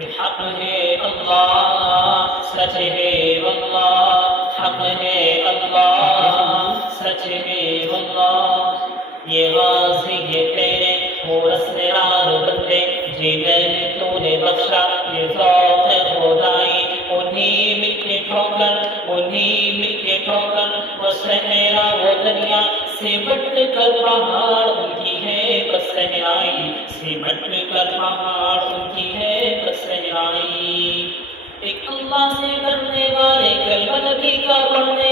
हक है अल्लाह, सच है वल्लाह, हक है अल्लाह, सच है वल्लाह। ये गाज़ी ये तेरे वो रस्मेदार बंदे जिन्हें तूने बख्शा ये ज़ौक़ खुदाई, उन्हीं मिट्टी ठोकर, उन्हीं मिट्टी ठोकर वो सहरा वो दरिया सिमट कर पहाड़ उनकी है बस सहराई, सिमट कर पहाड़ उनकी है बस सहराई। एक अल्लाह से डरने वाले कलमा नबी का पढ़ने